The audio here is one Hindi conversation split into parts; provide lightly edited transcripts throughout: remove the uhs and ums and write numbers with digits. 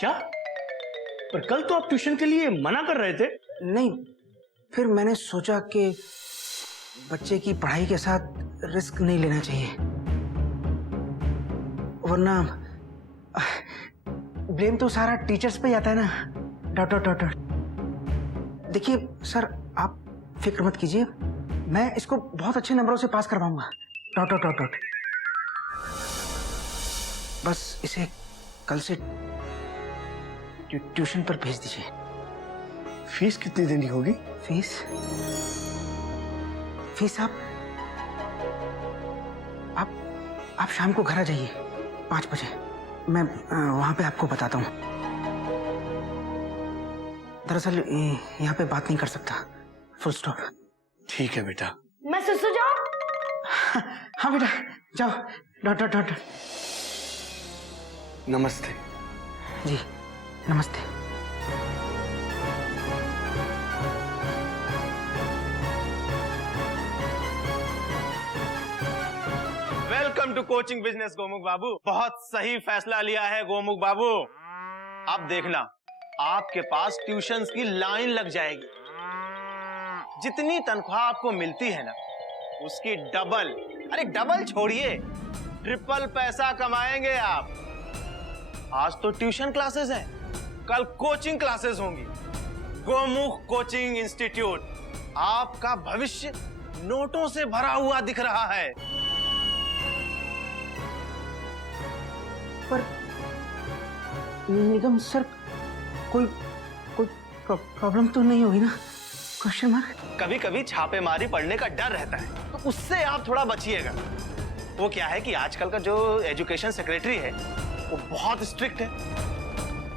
क्या? पर कल तो आप ट्यूशन के लिए मना कर रहे थे। नहीं, फिर मैंने सोचा कि बच्चे की पढ़ाई के साथ रिस्क नहीं लेना चाहिए, वरना ब्लेम तो सारा टीचर्स पे ही आता है ना। Dot dot dot. देखिए सर, आप फिक्र मत कीजिए, मैं इसको बहुत अच्छे नंबरों से पास करवाऊंगा। Dot dot dot dot. बस इसे कल से ट्यूशन पर भेज दीजिए। फीस कितनी देनी होगी? फीस आप शाम को घर आ जाइए 5 बजे, मैं वहां पे आपको बताता हूँ। दरअसल यहाँ पे बात नहीं कर सकता, फुल स्टॉप। ठीक है बेटा। मैं सुसु जाऊं? हाँ बेटा जाओ। Dot dot dot. नमस्ते। जी नमस्ते। Welcome to coaching business Gomukh Babu. बहुत सही फैसला लिया है गोमुख बाबू। अब देखना, आपके पास ट्यूशंस की लाइन लग जाएगी। जितनी तनख्वाह आपको मिलती है ना, उसकी डबल, अरे डबल छोड़िए, ट्रिपल पैसा कमाएंगे आप। आज तो ट्यूशन क्लासेस हैं, कल कोचिंग क्लासेस होंगी। गोमुख कोचिंग इंस्टीट्यूट, आपका भविष्य नोटों से भरा हुआ दिख रहा है। पर निगम सर, कोई प्रॉब्लम तो नहीं होगी ना? Question mark. कभी कभी छापेमारी पड़ने का डर रहता है, तो उससे आप थोड़ा बचिएगा। वो क्या है कि आजकल का जो एजुकेशन सेक्रेटरी है वो बहुत स्ट्रिक्ट है।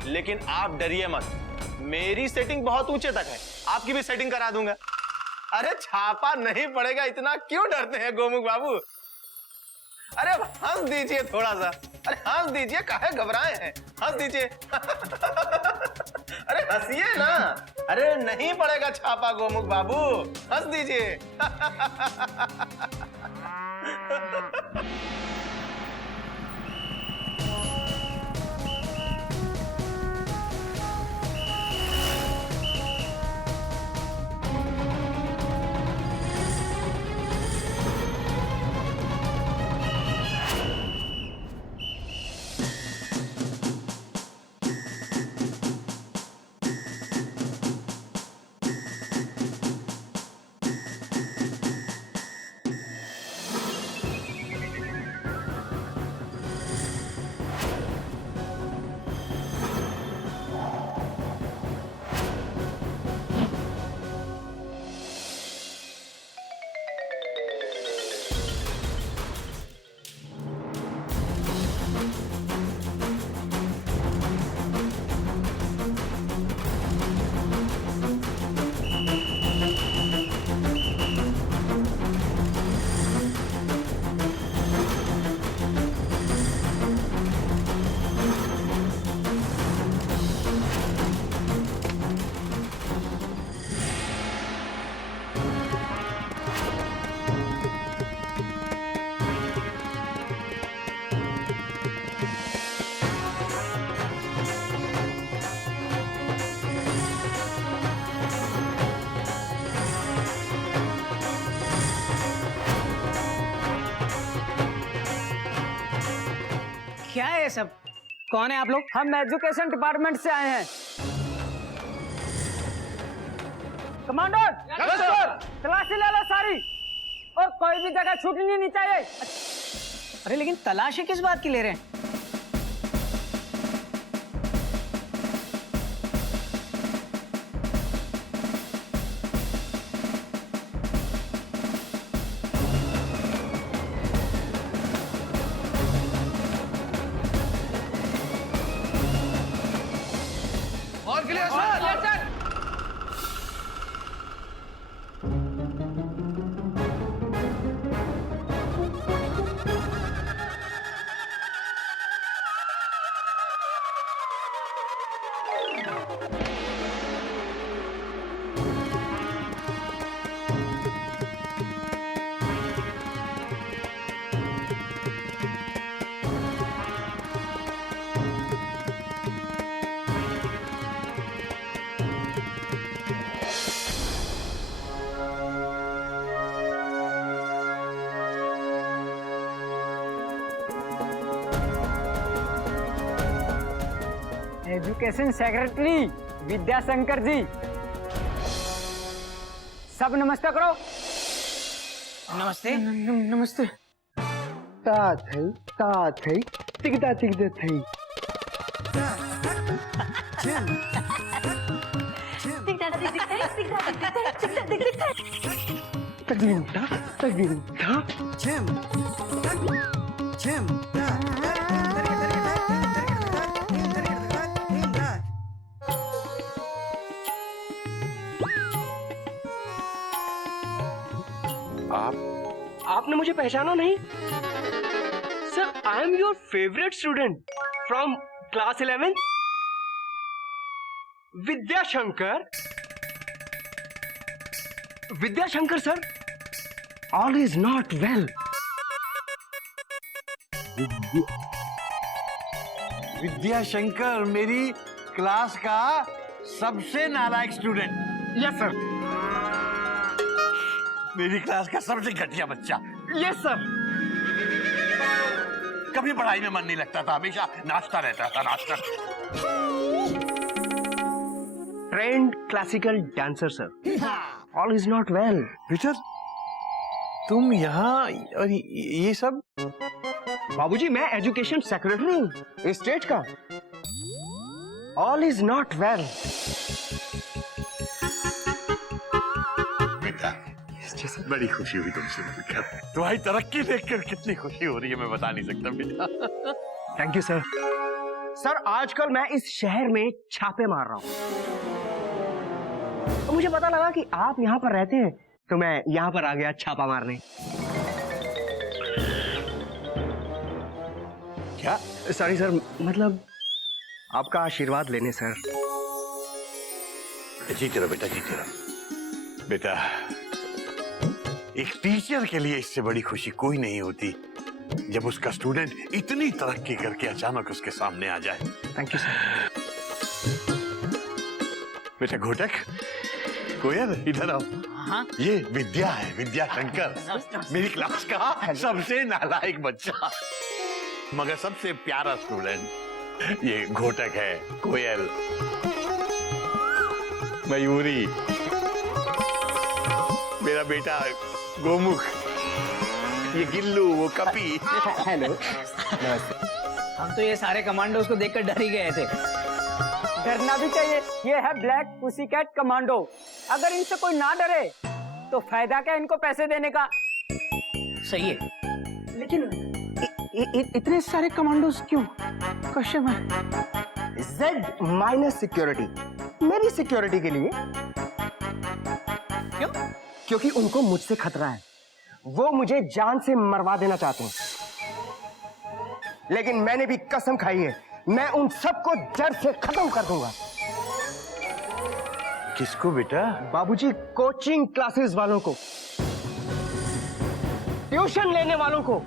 लेकिन आप डरिए मत, मेरी सेटिंग बहुत ऊंचे तक है, आपकी भी सेटिंग करा दूंगा। अरे छापा नहीं पड़ेगा, इतना क्यों डरते हैं गोमुख बाबू? अरे हंस दीजिए थोड़ा सा, अरे हंस दीजिए, काहे घबराए हैं? हंस दीजिए। अरे हंसिए ना। अरे नहीं पड़ेगा छापा गोमुख बाबू, हंस दीजिए। क्या है ये सब? कौन है आप लोग? हम एजुकेशन डिपार्टमेंट से आए हैं। कमांडर, तलाशी ले लो सारी, और कोई भी जगह छूटनी नहीं चाहिए। अरे लेकिन तलाशी किस बात की ले रहे हैं? एजुकेशन सेक्रेटरी विद्याशंकर जी, सब नमस्ते करो। नमस्ते। नमस्ते। तिगदा थई। आपने मुझे पहचाना नहीं? Sir, I am your favourite student from class 11 Vidyashankar. Vidyashankar sir, all is not well. Vidyashankar मेरी क्लास का सबसे नालायक स्टूडेंट। Yes sir. मेरी क्लास का सबसे घटिया बच्चा। Yes sir. कभी पढ़ाई में मन नहीं लगता था, हमेशा नाचता रहता था, नाचता। Trend classical dancer sir, all is not well. बेटा तुम यहाँ और ये सब? बाबूजी, मैं एजुकेशन सेक्रेटरी हूँ इस स्टेट का। All is not well. बेटा बड़ी खुशी हुई तुमसे मिलकर। तुम्हारी तरक्की देखकर कितनी खुशी हो रही है मैं बता नहीं सकता बेटा। Thank you sir. सर, आजकल मैं इस शहर में छापे मार रहा हूँ, तो मुझे पता लगा कि आप यहाँ पर रहते हैं, तो मैं यहाँ पर आ गया छापा मारने। क्या? सॉरी सर, मतलब आपका आशीर्वाद लेने सर। जीते रहो बेटा, जीते रहो। बेटा एक टीचर के लिए इससे बड़ी खुशी कोई नहीं होती जब उसका स्टूडेंट इतनी तरक्की करके अचानक उसके सामने आ जाए। Thank you sir. बेटा घोटक, कोयल, इधर आओ। हाँ? ये विद्या है, विद्याशंकर, मेरी क्लास का सबसे नालायक बच्चा मगर सबसे प्यारा स्टूडेंट। ये घोटक है, कोयल, मयूरी, मेरा बेटा गोमुख, ये गिल्लू, वो कपी। हेलो। हम तो ये सारे कमांडोज को देखकर डर ही गए थे। डरना भी चाहिए, ये है ब्लैक पुसीकैट कमांडो। अगर इनसे कोई ना डरे तो फायदा क्या इनको पैसे देने का। सही है। लेकिन इतने सारे कमांडोज क्यों? Question mark. Z minus security, मेरी सिक्योरिटी के लिए। क्यों? क्योंकि उनको मुझसे खतरा है, वो मुझे जान से मरवा देना चाहते हैं। लेकिन मैंने भी कसम खाई है, मैं उन सबको जड़ से खत्म कर दूंगा। किसको बेटा? बाबूजी, कोचिंग क्लासेस वालों को, ट्यूशन लेने वालों को,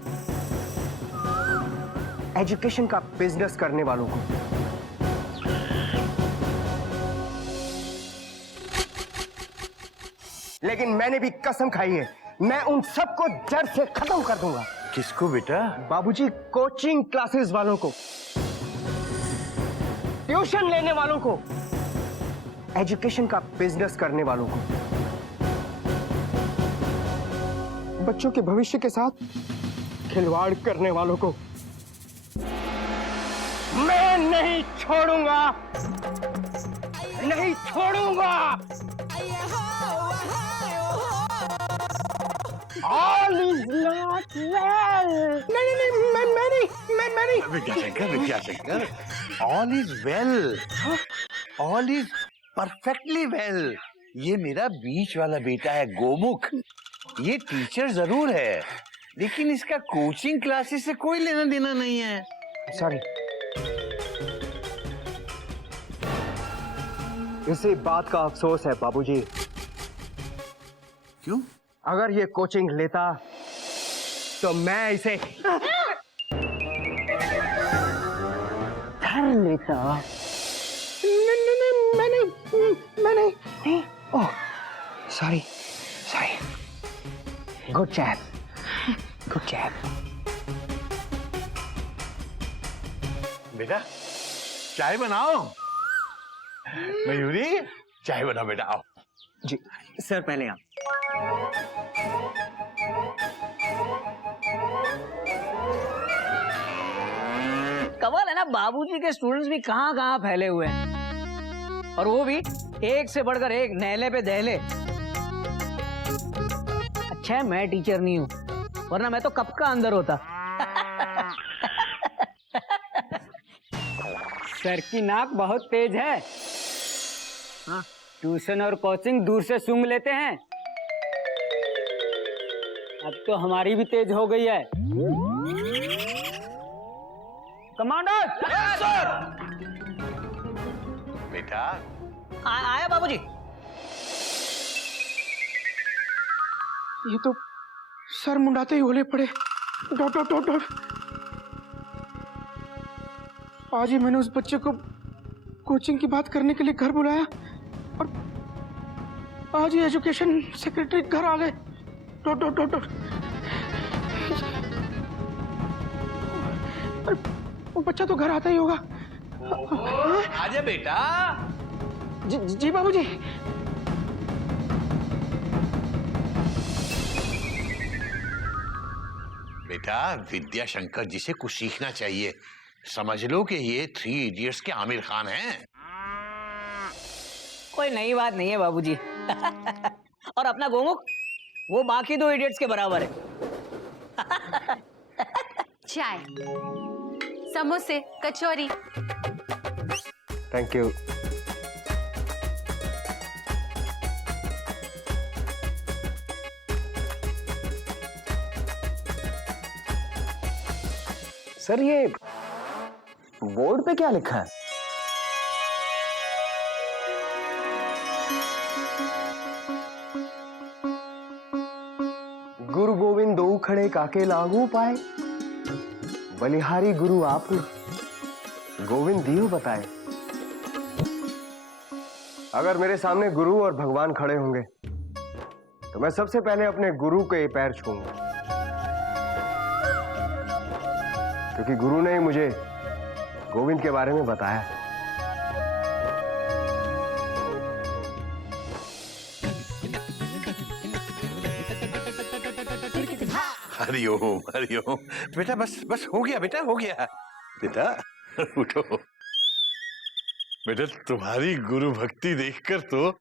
एजुकेशन का बिजनेस करने वालों को। लेकिन मैंने भी कसम खाई है, मैं उन सबको जड़ से खत्म कर दूंगा। किसको बेटा? बाबूजी, कोचिंग क्लासेस वालों को, ट्यूशन लेने वालों को, एजुकेशन का बिजनेस करने वालों को, बच्चों के भविष्य के साथ खिलवाड़ करने वालों को मैं नहीं छोड़ूंगा, नहीं छोड़ूंगा। All is not well. नहीं, Vidyashankar, all is well, all is perfectly well. ये मेरा बीच वाला बेटा है गोमुख, ये टीचर जरूर है लेकिन इसका कोचिंग क्लासेस से कोई लेना देना नहीं है। सॉरी। इसी बात का अफसोस है बाबूजी। क्यों? अगर ये कोचिंग लेता तो मैं इसे धर लेता। मैंने ओह सॉरी। गुड जैब। बेटा चाय बनाओ। मयूरी, चाय बनाओ बेटा, आओ। जी सर, पहले आप। कमाल है ना, बाबूजी के स्टूडेंट्स भी कहाँ कहाँ फैले हुए हैं, और वो भी एक से बढ़कर एक, नहले पे दहले। अच्छा है मैं टीचर नहीं हूँ, वरना मैं तो कब का अंदर होता। सर की नाक बहुत तेज है। हाँ, ट्यूशन और कोचिंग दूर से सूंघ लेते हैं। अब तो हमारी भी तेज हो गई है। कमांडर! बेटा, आया बाबूजी। ये तो सर मुंडाते ही होले पड़े। Dot dot dot dot. आज ही मैंने उस बच्चे को कोचिंग की बात करने के लिए घर बुलाया, और आज ही एजुकेशन सेक्रेटरी घर आ गए। Dot dot dot dot. वो बच्चा तो घर आता ही होगा। आजा बेटा। जी बाबूजी। बेटा, विद्याशंकर जी से कुछ सीखना चाहिए। समझ लो कि ये 3 इडियट्स के आमिर खान हैं। कोई नई बात नहीं है बाबूजी। और अपना गोमुख, वो बाकी 2 इडियट्स के बराबर है। चाय, समोसे, कचौरी। Thank you. सर, ये बोर्ड पे क्या लिखा है? गुरु गोविंद दो खड़े काके लागू पाए, बलिहारी गुरु आप गोविंद दियो बताए। अगर मेरे सामने गुरु और भगवान खड़े होंगे तो मैं सबसे पहले अपने गुरु के पैर छूंगा, क्योंकि गुरु ने ही मुझे गोविंद के बारे में बताया। हरिओम हरिओम। बेटा बस बस, हो गया बेटा, हो गया। बेटा उठो। बेटा, तुम्हारी गुरु भक्ति देखकर तो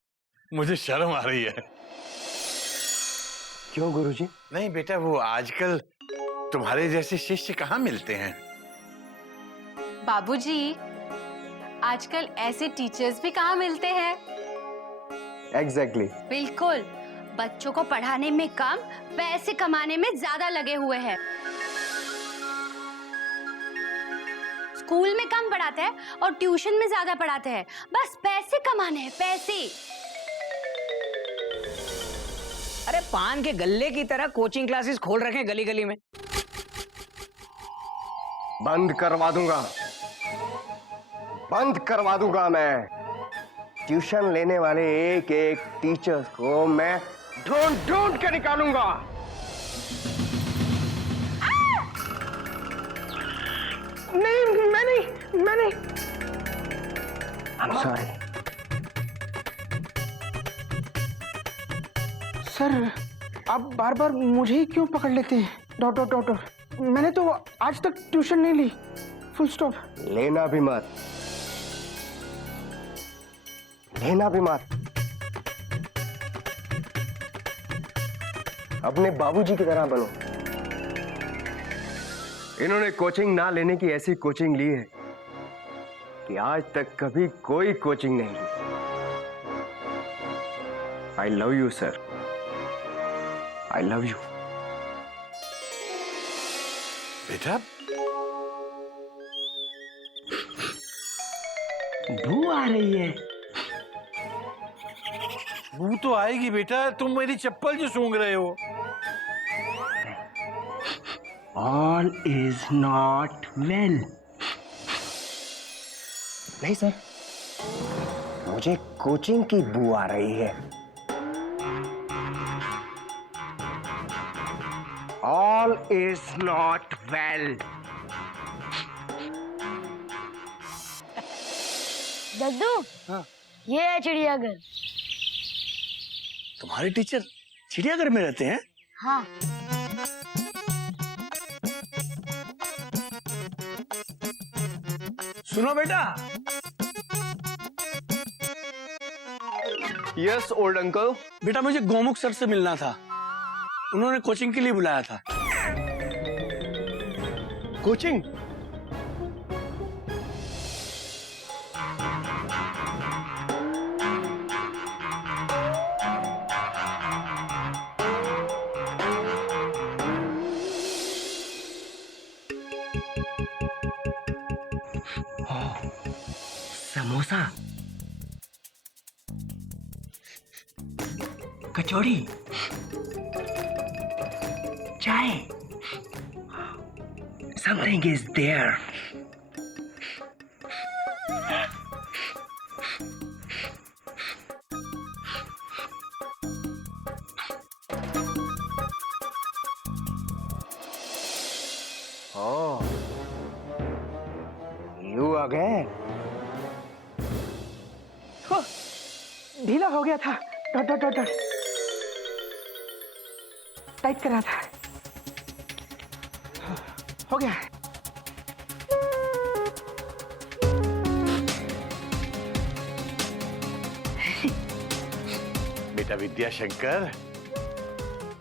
मुझे शर्म आ रही है। क्यों गुरुजी? नहीं बेटा, वो आजकल तुम्हारे जैसे शिष्य कहाँ मिलते हैं। बाबूजी, आजकल ऐसे टीचर्स भी कहाँ मिलते हैं। एग्जैक्टली। बिल्कुल, बच्चों को पढ़ाने में कम, पैसे कमाने में ज्यादा लगे हुए हैं। स्कूल में कम पढ़ाते हैं और ट्यूशन में ज्यादा पढ़ाते हैं। बस पैसे कमाने हैं, पैसे। अरे पान के गल्ले की तरह कोचिंग क्लासेस खोल रखे हैं गली गली में। बंद करवा दूंगा, बंद करवा दूंगा मैं। ट्यूशन लेने वाले एक एक टीचर्स को मैं ढूंढ ढूंढ के निकालूंगा। नहीं, मैं नहीं। I'm sorry। सर, आप बार बार मुझे ही क्यों पकड़ लेते हैं? Dot dot dot dot. मैंने तो आज तक ट्यूशन नहीं ली। Full stop. लेना भी मत, लेना भी मत। अपने बाबूजी की तरह बनो। इन्होंने कोचिंग ना लेने की ऐसी कोचिंग ली है कि आज तक कभी कोई कोचिंग नहीं ली। I love you sir, I love you. बेटा, बू आ रही है। बू तो आएगी बेटा, तुम मेरी चप्पल जो सूंघ रहे हो। All is not well। नहीं सर, मुझे कोचिंग की बू आ रही है। All is not well। दद्दू, हाँ। ये है चिड़ियाघर। तुम्हारे टीचर चिड़ियाघर में रहते हैं? हाँ। सुनो बेटा, यस ओल्ड अंकल। बेटा मुझे गोमुख सर से मिलना था, उन्होंने कोचिंग के लिए बुलाया था। कोचिंग? समोसा, कचौड़ी, चाय, something is there. Oh, you again? ढीला हो गया था, dot dot dot dot tight कर रहा था, हो गया। बेटा विद्याशंकर,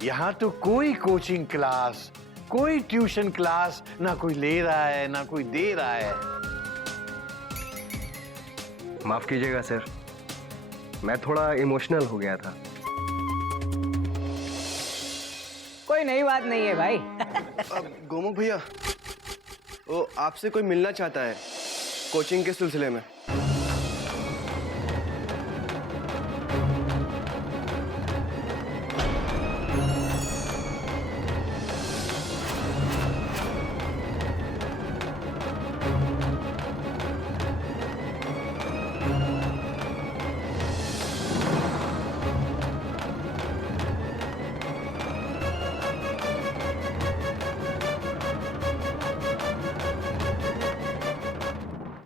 यहाँ तो कोई कोचिंग क्लास, कोई ट्यूशन क्लास ना कोई ले रहा है ना कोई दे रहा है। माफ कीजिएगा सर, मैं थोड़ा इमोशनल हो गया था। कोई नई बात नहीं है भाई। गोमुख भैया, वो आपसे कोई मिलना चाहता है कोचिंग के सिलसिले में।